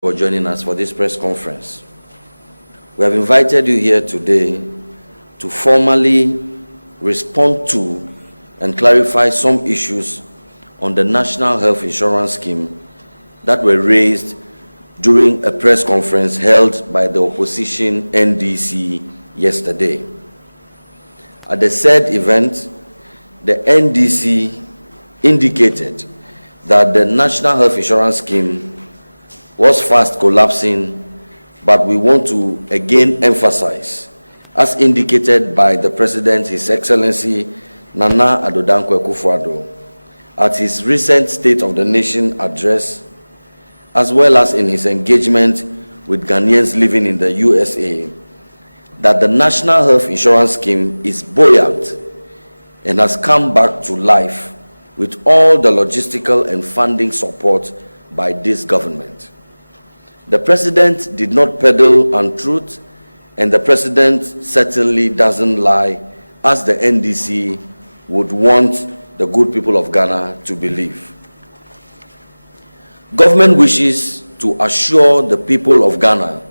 For joining us for this press conference. We have invited you here today to formally respond to and clarify some issues on the National Health Insurance Scheme that were raised during a press conference held by the opposition NDC yesterday. At the said event, the NDC indicated that the National Health Insurance Scheme was fast collapsing, but we want to again emphasize, as indicated by the President, His Excellency Nana Addo Dankwa Akufo-Addo, at his recent State of the Nation address, as well as in his engagement with Ghanaians living in the USA, that the National Health Insurance Scheme is buoyant and has come back to life with all the logistical and funding support by this government. The President did not peddle untruth, and the President certainly doesn't lie, as the NDC would want the good people of Ghana to believe. Government wishes to assure the people of Ghana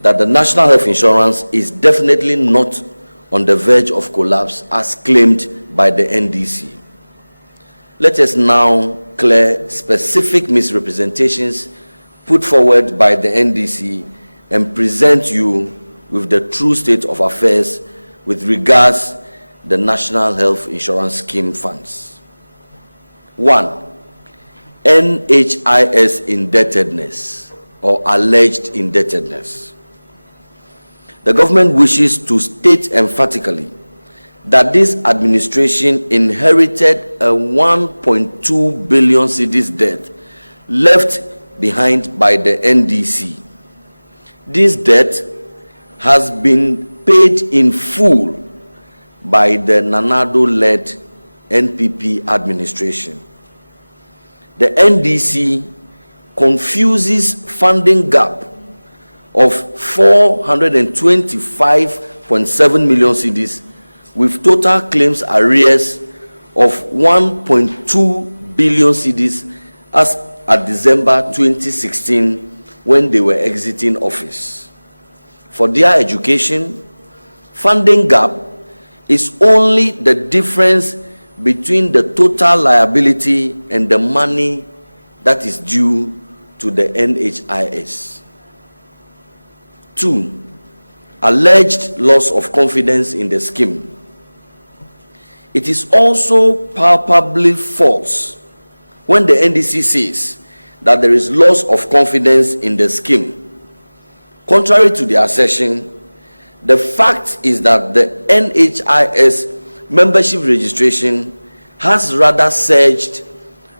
that the National Health Insurance is definitely not on the verge of collapse as claimed by the NDC. Let us now clear specific misrepresentations put forward by the NDC and present you with the true state of affairs with regards the National Health Insurance Scheme funds. 1. NHIS indebtedness or alleged indebtedness. The government wishes to state emphatically that this administration inherited a 1.2 billion cedis debt left behind by the NDC. This debt has been paid in full by the Nanado-led NPP administration. The NDC confuses funding gap of 425.7 million cedis with total claims arrears of 1.2 billion cedis as at December 2016 when they were exiting office. For their education, funding gap is only the difference between the total liability and the money that is due to the NHIS. 2. Alleged loss of confidence in the scheme. It is also palpably false when the NDC says that there is loss of confidence in the scheme. Contrary to their assertion, the fact is that the NHIS membership registration has rather surged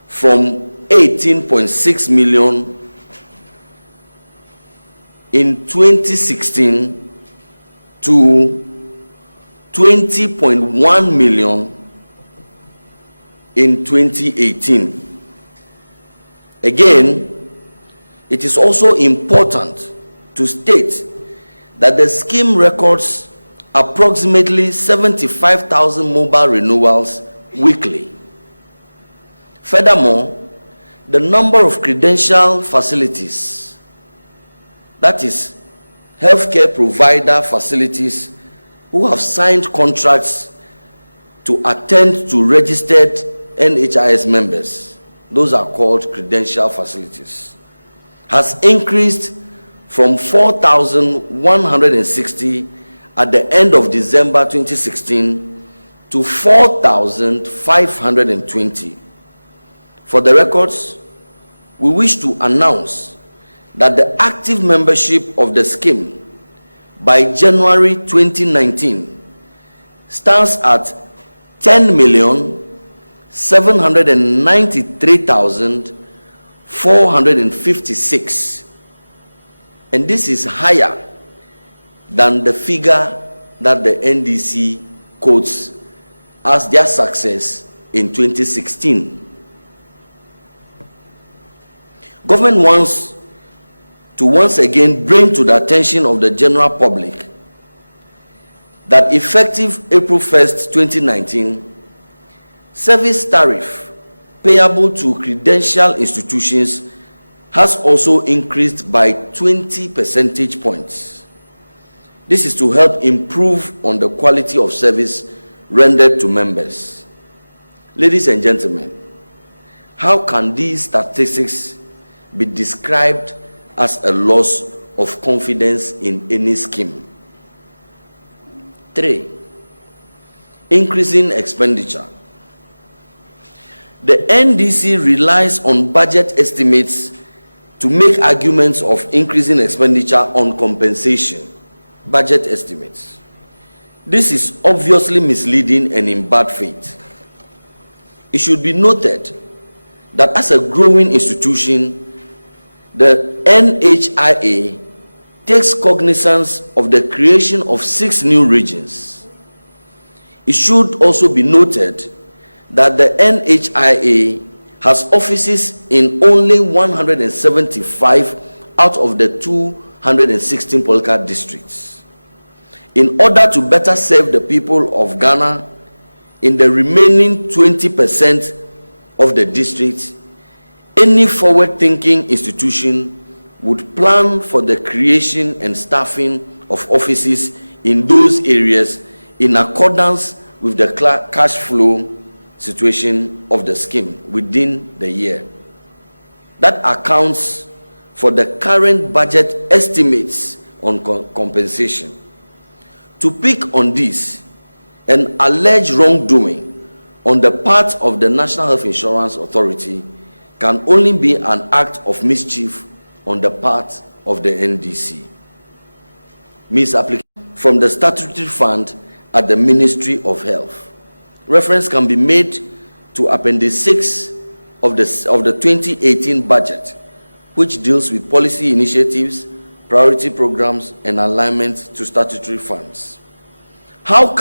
from 18.6 million in 2016 to 20.1 million in 2018. Again, it is also important to state that the scheme records approximately 75,000 mobile renewals weekly. Furthermore, the number of credential facilities, that is, healthcare provider facilities who have signed contracts to attend to registered NHIS members, those are called credential facilities, has increased from 4,160 at the end of December 2016 to 4,520. For the records, we wish to announce that the active membership of the scheme by January 2019 stands at 10,793,456, and this is higher than the figure that the NDC quotes as their success in 2016. Government wants to once again bring to the attention of the general public that effective April 1st, 2019, service tariff payable to credential institutions has also increased by 20 percentage points. This is to help improve on the quality of service rendered to members. Ladies and gentlemen, how can these statistics be described as a loss of confidence in any scheme? 3. Increasing expenditure. The NDC relies on budget estimates to make arguments of increasing expenditure on compensation. Budget estimates. This is obviously misleading and in bad faith. It should be noted that as a growing institution, the NHIS takes cognizance of the creation of 6 new regions. It should also be noted that the NHIS has offices in only 175 out of the 216 political districts. In order to better serve the people of Ghana in the remaining 20% of the districts, any forward-thinking institution would plan for the creation and staffing of offices in those areas in accordance with the cash flow situation of the scheme within the year. That accounts for the current budget estimates on compensation. To pick on this, an alleged wrongdoing on the part of the National Health Insurance Authority can only be an act of mischief on the part of the NDC. Misapplication from the statutory fund at the Ministry of Health. Reference can be made to Appendix 6 of the 2018 budget, which deals with policy initiatives, priority programs, and alignment to statutory funds. How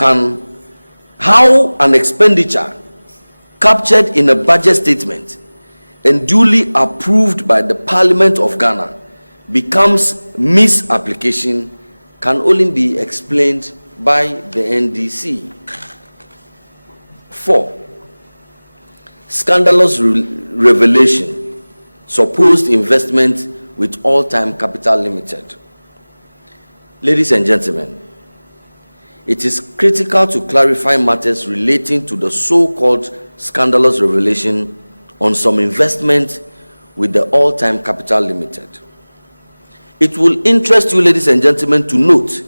an expenditure captured in a budget statement and duly approved by the Parliament of Ghana becomes misapplication can only be explained by the NDC. 4. Scandalous revelation, supposed investment with All-Time Capital Limited. Ladies and gentlemen, it is critical to clarify matters relating to the so-called scandalous revelation on some investment with the All-Time Capital Limited. It will interest you, ladies and gentlemen, to note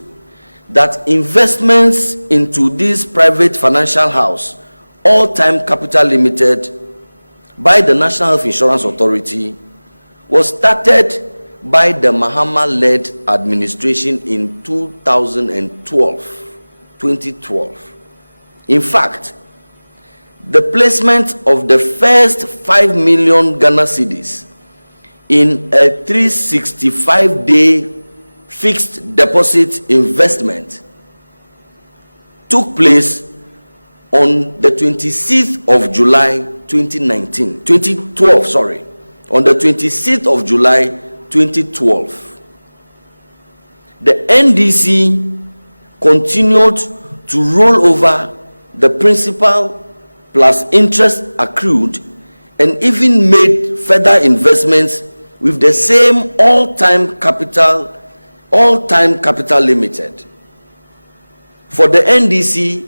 that investments into this private financial house, All-Time Capital Limited, by the National Health Insurance Authority, was started by the Mahama-led administration in 2012. In fact, the placement of the first 5 million Ghana cedis in a 365-day fixed deposit investment took place on the 26th of July 2012, on the 26th of July 2012. The NDC continued to roll over the principal plus interest accrued and even made further investments with the same All-Time Capital Limited. For the NDC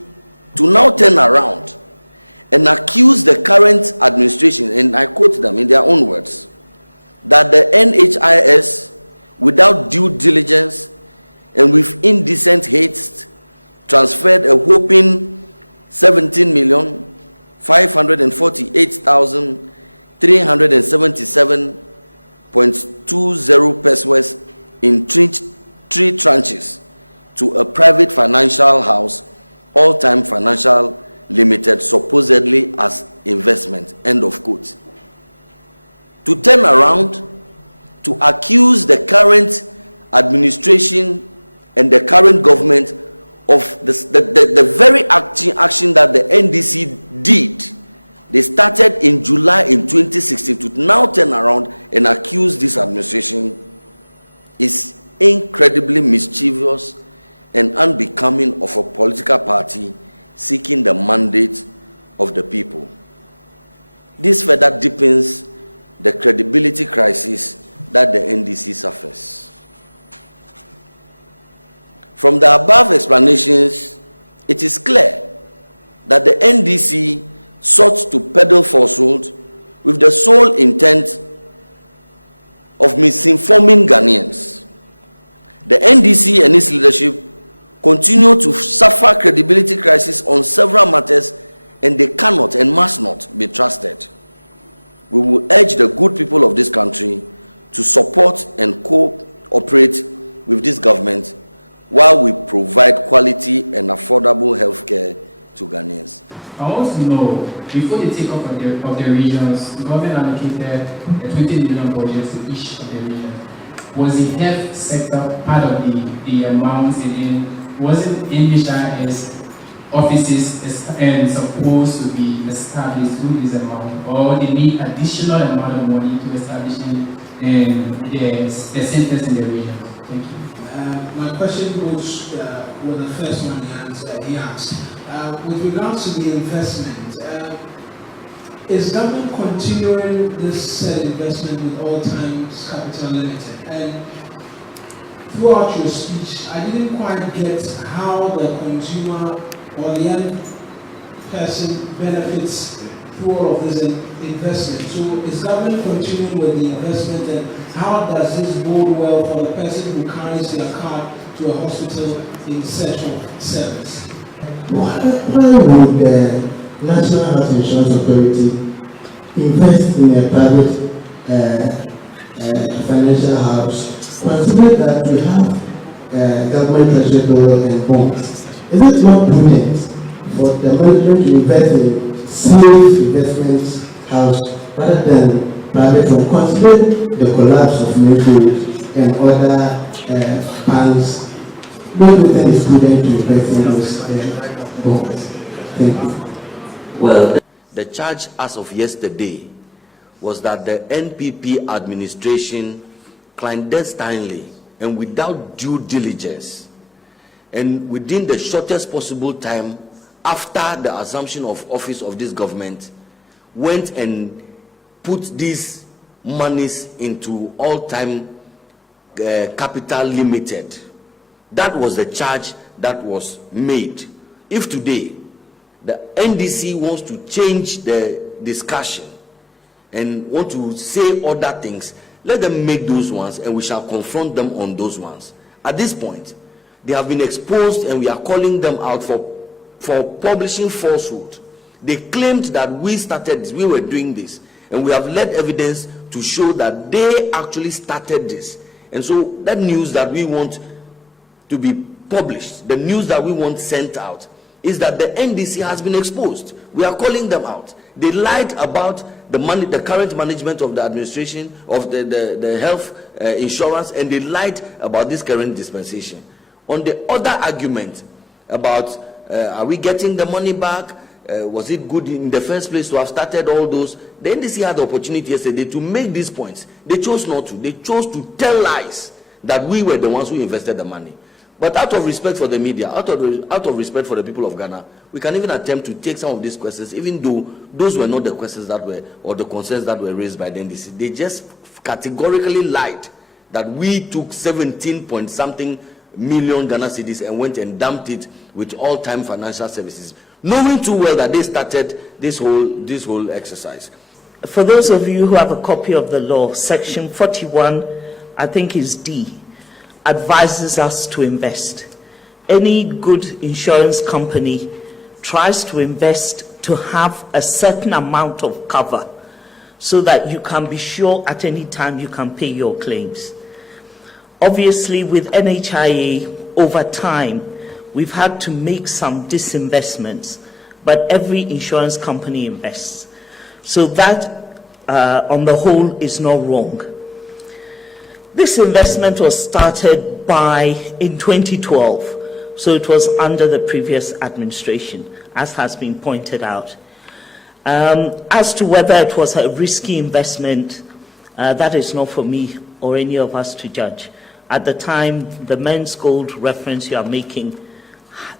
to now turn around and accuse the current administration, and I quote them in their own words, that the NHIS, without due diligence and with indecent haste, transferred a whopping 17,548,377.20 pesos in 3 tranches to a private financial house, All-Time Financial Limited, supposedly as investment. End of quote. To turn around to accuse the current administration and the current government of the very action that the NDC did. They started in July in 2016 to now turn around and accuse this administration is incredibly mischievous and unbecoming of a political party seeking the mandate of the people. This further deepens the credibility crisis that the NDC suffers. From the above explanations, it is clear that the NDC sought to peddle falsehood with the sole intent of misinforming Ghanaians. The NDC and its leadership continue to suffer credibility crisis on several matters, and they cannot and must not be trusted. We will urge the good people of this country to support and cooperate with this government while we provide quality and affordable health care to Ghanaians. I want to know, before the takeoff of the regions, the government allocated a 20 million budget to each of the regions. Was the health sector part of the amounts, and wasn't NHIS offices and supposed to be established through this amount, or they need additional amount of money to establishing the centers in the region? Thank you. My question goes with the first one he asked. With regards to the investment, is government continuing this investment with All Times Capital Limited? And throughout your speech, I didn't quite get how the consumer or the end person benefits through all of this investment. So is government continuing with the investment, and how does this bode well for the person who carries their card to a hospital in search of service? Why would the National Health Insurance Authority invest in a private financial house, considering that we have government treasury bill and bonds? Is it not prudent for the management to invest in safe investment house rather than private one, considering the collapse of Mayfield and other funds? Don't you think it's prudent to invest in those bonds? Thank you. Well, the charge as of yesterday was that the NPP administration clandestinely and without due diligence and within the shortest possible time after the assumption of office of this government went and put these monies into All-Time Capital Limited. That was the charge that was made. If today the NDC wants to change the discussion and want to say other things, let them make those ones and we shall confront them on those ones. At this point, they have been exposed and we are calling them out for publishing falsehood. They claimed that we started this, we were doing this, and we have led evidence to show that they actually started this. And so that news that we want to be published, the news that we want sent out, is that the NDC has been exposed. We are calling them out. They lied about the current management of the administration of the health insurance, and they lied about this current dispensation. On the other argument about are we getting the money back, was it good in the first place to have started all those, the NDC had the opportunity yesterday to make these points. They chose not to. They chose to tell lies that we were the ones who invested the money. But out of respect for the media, out of respect for the people of Ghana, we can even attempt to take some of these questions, even though those were not the questions that were, or the concerns that were raised by the NDC. They just categorically lied that we took 17 point something million Ghana cedis and went and dumped it with All-Time Financial Services, knowing too well that they started this whole exercise. For those of you who have a copy of the law, Section 41, I think is D, advises us to invest. Any good insurance company tries to invest to have a certain amount of cover so that you can be sure at any time you can pay your claims. Obviously, with NHIA, over time, we've had to make some disinvestments, but every insurance company invests. So that, on the whole, is not wrong. This investment was started in 2012, so it was under the previous administration, as has been pointed out. As to whether it was a risky investment, that is not for me or any of us to judge. At the time, the men's gold reference you are making,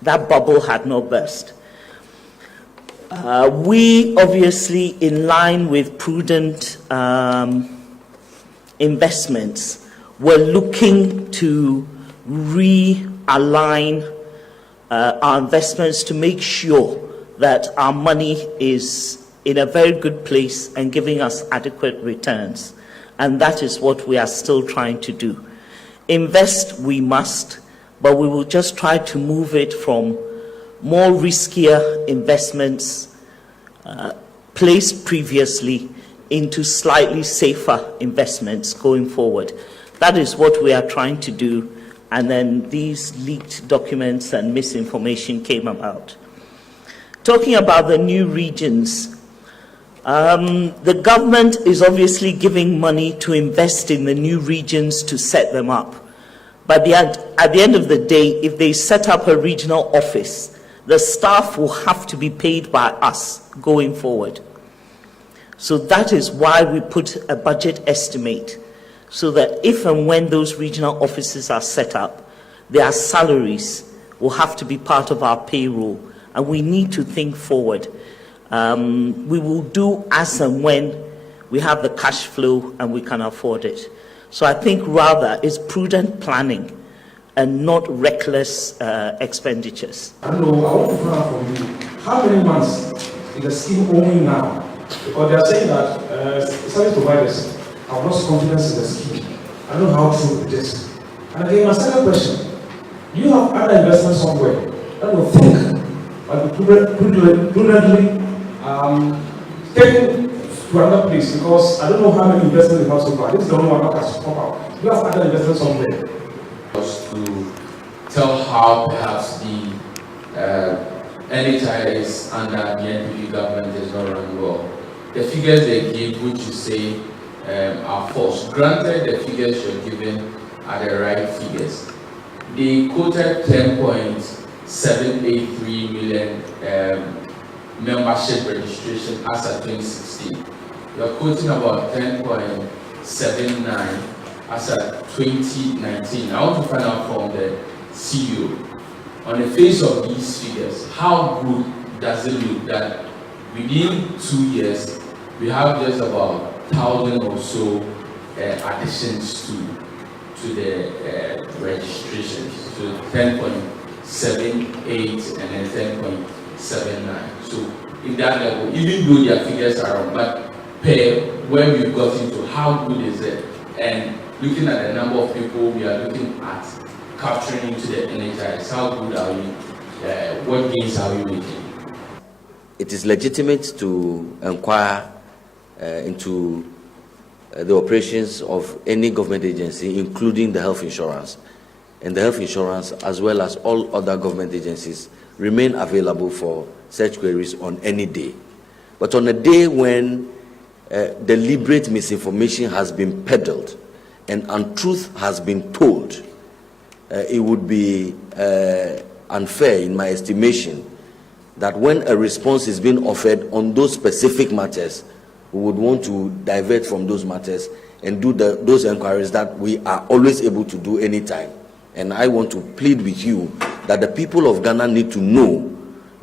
that bubble had not burst. We obviously, in line with prudent investments, we're looking to realign our investments to make sure that our money is in a very good place and giving us adequate returns. And that is what we are still trying to do. Invest we must, but we will just try to move it from more riskier investments placed previously into slightly safer investments going forward. That is what we are trying to do, and then these leaked documents and misinformation came about. Talking about the new regions, the government is obviously giving money to invest in the new regions to set them up. But at the end of the day, if they set up a regional office, the staff will have to be paid by us going forward. So that is why we put a budget estimate, so that if and when those regional offices are set up, their salaries will have to be part of our payroll, and we need to think forward. We will do as and when we have the cash flow and we can afford it. So I think rather it's prudent planning and not reckless expenditures. I don't know, I want to find out from you, how many months is the scheme owing now? Because they are saying that service providers have lost confidence in the scheme. I don't know how true it is. And again, my second question, do you have other investments somewhere that will think, but prudently taken to another place? Because I don't know how many investments you have so far. This is the only one that has come out. Do you have other investments somewhere? To tell how perhaps the NHIS under the NPP government is not running well. The figures they give, which you say are false. Granted, the figures you're given are the right figures. They quoted 10.783 million membership registration as of 2016. You're quoting about 10.79 as of 2019. I want to find out from the CEO, on the face of these figures, how good does it look that within 2 years we have just about 1,000 or so additions to the registration, so 10.78 and then 10.79. So in that level, even though their figures are wrong, but per where we've got into, how good is it? And looking at the number of people we are looking at capturing into the NHIS, how good are we? What gains are we making? It is legitimate to inquire into the operations of any government agency, including the health insurance. And the health insurance, as well as all other government agencies, remain available for such queries on any day. But on a day when deliberate misinformation has been peddled and untruth has been told, it would be unfair, in my estimation, that when a response is being offered on those specific matters, we would want to divert from those matters and do those inquiries that we are always able to do anytime. And I want to plead with you that the people of Ghana need to know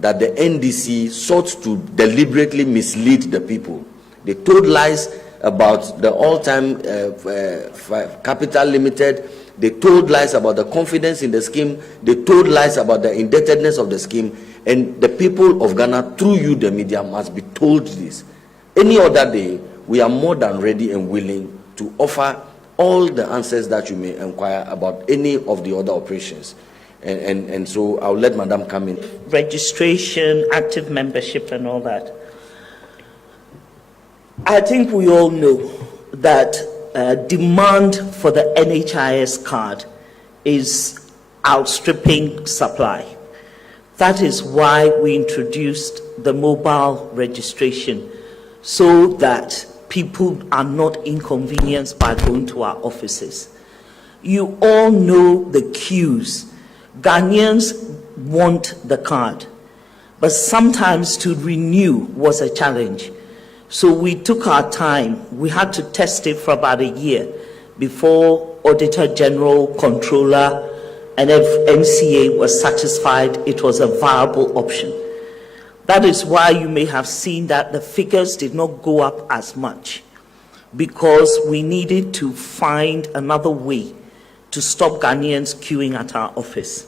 that the NDC sought to deliberately mislead the people. They told lies about the all-time capital limited. They told lies about the confidence in the scheme. They told lies about the indebtedness of the scheme. And the people of Ghana, through you, the media, must be told this. Any other day, we are more than ready and willing to offer all the answers that you may inquire about any of the other operations. And so I'll let Madam come in. Registration, active membership, and all that. I think we all know that demand for the NHIS card is outstripping supply. That is why we introduced the mobile registration, so that people are not inconvenienced by going to our offices. You all know the queues. Ghanaians want the card, but sometimes to renew was a challenge. So we took our time. We had to test it for about a year before Auditor General, Controller, and NCA was satisfied it was a viable option. That is why you may have seen that the figures did not go up as much. because we needed to find another way to stop Ghanaians queuing at our office.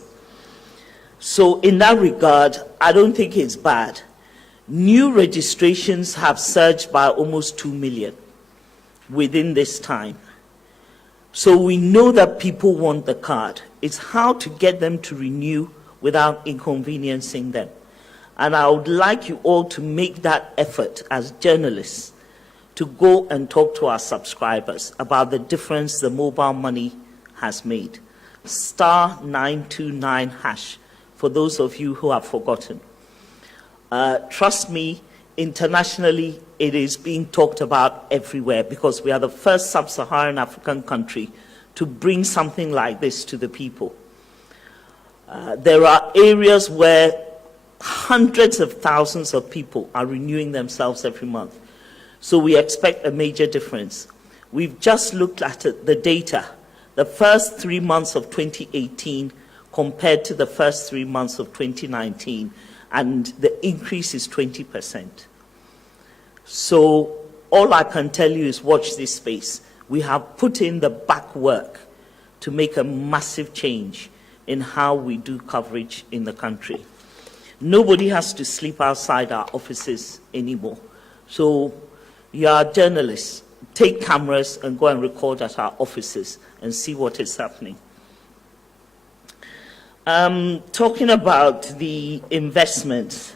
So in that regard, I don't think it's bad. New registrations have surged by almost 2 million within this time. So we know that people want the card. It's how to get them to renew without inconveniencing them. And I would like you all to make that effort as journalists to go and talk to our subscribers about the difference the mobile money has made. *929# for those of you who have forgotten. Trust me, internationally, it is being talked about everywhere because we are the first sub-Saharan African country to bring something like this to the people. There are areas where hundreds of thousands of people are renewing themselves every month. So we expect a major difference. We've just looked at the data, the first 3 months of 2018 compared to the first 3 months of 2019, and the increase is 20%. So all I can tell you is watch this space. We have put in the back work to make a massive change in how we do coverage in the country. Nobody has to sleep outside our offices anymore. So you are journalists, take cameras and go and record at our offices and see what is happening. Talking about the investments,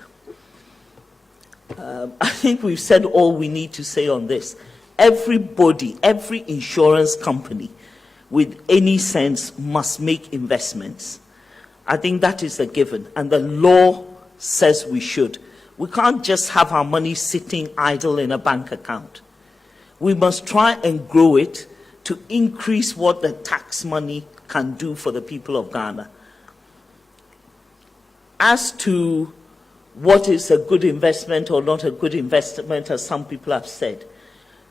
I think we've said all we need to say on this. Everybody, every insurance company with any sense must make investments. I think that is a given, and the law says we should. We can't just have our money sitting idle in a bank account. We must try and grow it to increase what the tax money can do for the people of Ghana. As to what is a good investment or not a good investment, as some people have said,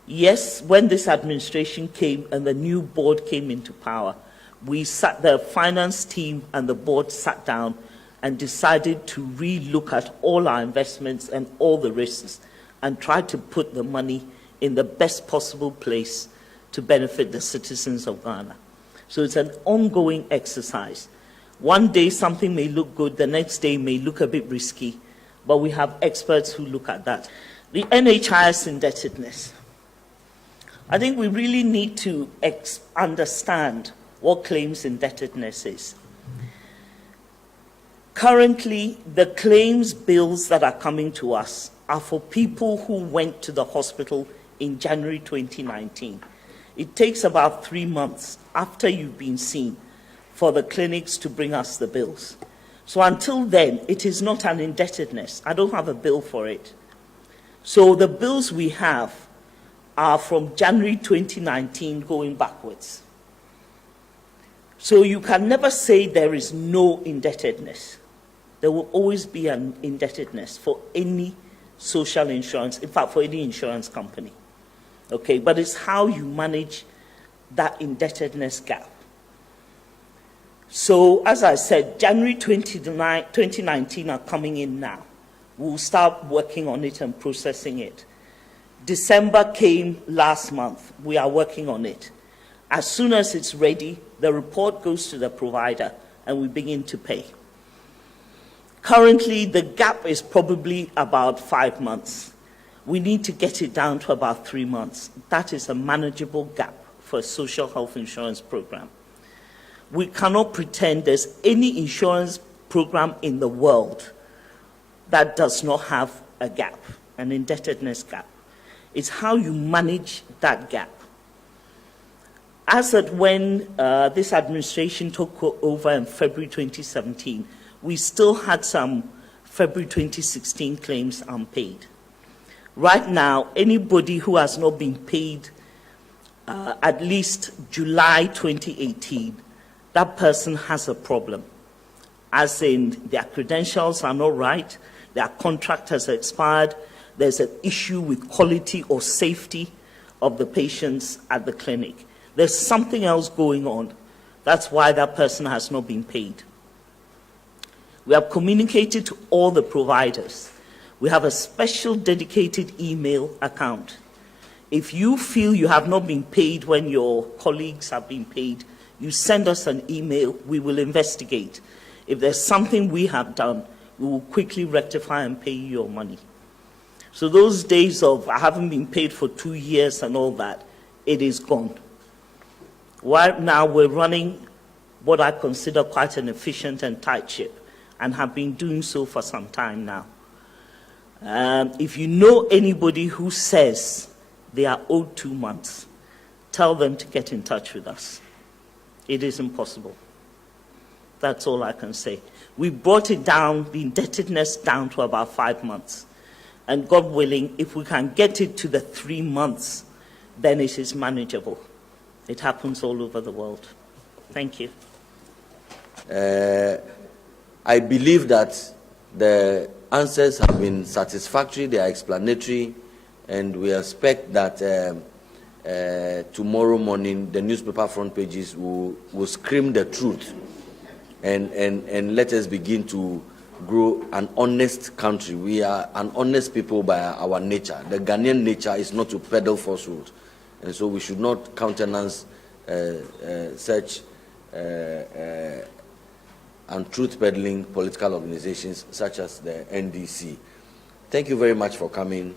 yes, when this administration came and the new board came into power, the finance team and the board sat down and decided to re-look at all our investments and all the risks and try to put the money in the best possible place to benefit the citizens of Ghana. So it's an ongoing exercise. One day something may look good, the next day may look a bit risky, but we have experts who look at that. The NHIS indebtedness. I think we really need to understand what claims indebtedness is. Currently, the claims bills that are coming to us are for people who went to the hospital in January 2019. It takes about 3 months after you've been seen for the clinics to bring us the bills. So until then, it is not an indebtedness. I don't have a bill for it. So the bills we have are from January 2019 going backwards. So you can never say there is no indebtedness. There will always be an indebtedness for any social insurance, in fact, for any insurance company. Okay, but it's how you manage that indebtedness gap. So, as I said, January 2019 are coming in now. We'll start working on it and processing it. December came last month. We are working on it. As soon as it's ready, the report goes to the provider and we begin to pay. Currently, the gap is probably about 5 months. We need to get it down to about 3 months. That is a manageable gap for a social health insurance program. We cannot pretend there's any insurance program in the world that does not have a gap, an indebtedness gap. It's how you manage that gap. As at when this administration took over in February 2017, we still had some February 2016 claims unpaid. Right now, anybody who has not been paid at least July 2018, that person has a problem. As in, their credentials are not right, their contract has expired, there's an issue with quality or safety of the patients at the clinic. There's something else going on. That's why that person has not been paid. We have communicated to all the providers. We have a special dedicated email account. If you feel you have not been paid when your colleagues have been paid, you send us an email, we will investigate. If there's something we have done, we will quickly rectify and pay you your money. So those days of I haven't been paid for 2 years and all that, it is gone. Right now we're running what I consider quite an efficient and tight ship, and have been doing so for some time now. If you know anybody who says they are owed 2 months, tell them to get in touch with us. It is impossible. That's all I can say. We brought it down, the indebtedness down to about 5 months. And God willing, if we can get it to the 3 months, then it is manageable. It happens all over the world. Thank you. I believe that the answers have been satisfactory, they are explanatory, and we expect that tomorrow morning the newspaper front pages will scream the truth and let us begin to grow an honest country. We are an honest people by our nature. The Ghanaian nature is not to peddle falsehood, and so we should not countenance such untruth peddling political organizations such as the NDC. Thank you very much for coming.